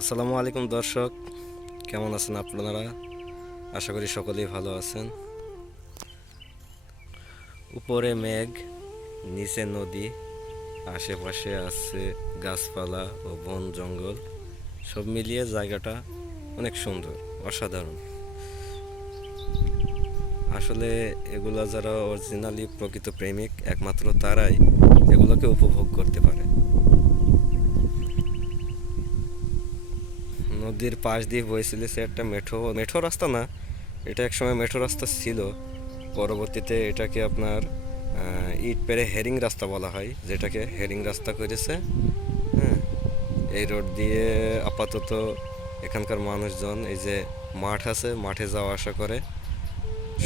আসসালামু আলাইকুম দর্শক, কেমন আছেন আপনারা? আশা করি সকলেই ভালো আছেন। উপরে মেঘ, নিচে নদী, আশেপাশে আছে গাছপালা ও বন জঙ্গল, সব মিলিয়ে জায়গাটা অনেক সুন্দর, অসাধারণ। আসলে এগুলা যারা অরিজিনালি প্রকৃত প্রেমিক, একমাত্র তারাই এগুলোকে উপভোগ করতে পারে। নদীর পাশ দিয়ে বয়ে একটা মেঠো মেঠো রাস্তা না, এটা একসময় মেঠো রাস্তা ছিল। পরবর্তীতে এটাকে আপনার ইট পেরে হেরিং রাস্তা বলা হয়, যেটাকে হেরিং রাস্তা করেছে। হ্যাঁ, এই রোড দিয়ে আপাতত এখানকার মানুষজন, এই যে মাঠ আছে, মাঠে যাওয়া আসা করে,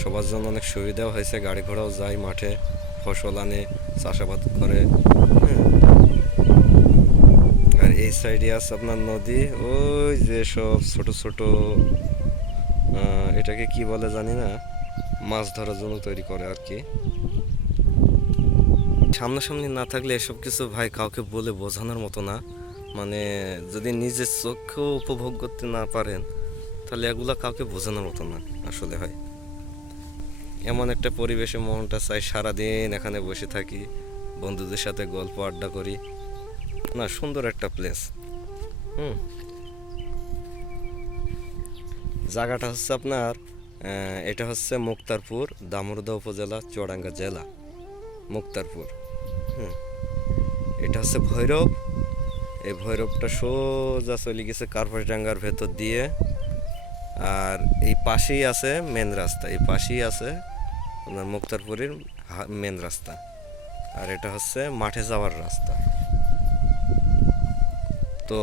সবার জন্য অনেক সুবিধাও হয়েছে। গাড়ি ঘোড়াও যায় মাঠে, ফসল আনে, চাষাবাদ করে। হ্যাঁ, আর এই সাইডে আছে আপনার নদী, ওই যে সব ছোট ছোট, এটাকে কি বলে জানি না, মাছ ধরার জন্য তৈরি করে আর কি। সামনাসামনি না থাকলে এসব কিছু ভাই কাউকে বলে বোঝানোর মতো না। মানে যদি নিজের চোখেও উপভোগ করতে না পারেন, তাহলে এগুলা কাউকে বোঝানোর মতো না আসলে হয়। এমন একটা পরিবেশে মনটা চাই সারাদিন এখানে বসে থাকি, বন্ধুদের সাথে গল্প আড্ডা করি। না, সুন্দর একটা প্লেস। হুম, জায়গাটা হচ্ছে আপনার, এটা হচ্ছে মুক্তারপুর, দামোড়দা উপজেলা, চুয়াডাঙ্গা জেলা, মুক্তারপুর। হুম, এটা হচ্ছে ভৈরব। এই ভৈরবটা সোজা চলে গেছে কার্পাসডাঙ্গার ভেতর দিয়ে। আর এই পাশেই আছে মেন রাস্তা, এই পাশেই আছে আপনার মুক্তারপুরের মেন রাস্তা। আর এটা হচ্ছে মাঠে যাওয়ার রাস্তা। তো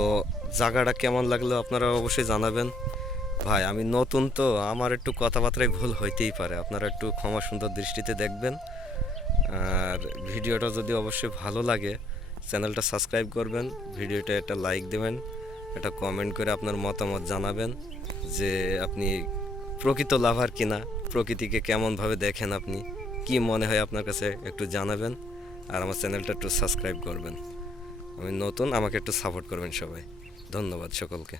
জায়গাটা কেমন লাগলো আপনারা অবশ্যই জানাবেন। ভাই আমি নতুন, তো আমার একটু কথাবার্তায় ভুল হইতেই পারে, আপনারা একটু ক্ষমা সুন্দর দৃষ্টিতে দেখবেন। আর ভিডিওটা যদি অবশ্যই ভালো লাগে, চ্যানেলটা সাবস্ক্রাইব করবেন, ভিডিওটা একটা লাইক দেবেন, একটা কমেন্ট করে আপনার মতামত জানাবেন যে আপনি প্রকৃত লাভার কিনা, প্রকৃতিকে কেমনভাবে দেখেন, আপনি কি মনে হয় আপনার কাছে একটু জানাবেন। আর আমার চ্যানেলটা একটু সাবস্ক্রাইব করবেন। আমি নতুন, আমাকে একটু সাপোর্ট করবেন সবাই। ধন্যবাদ সকলকে।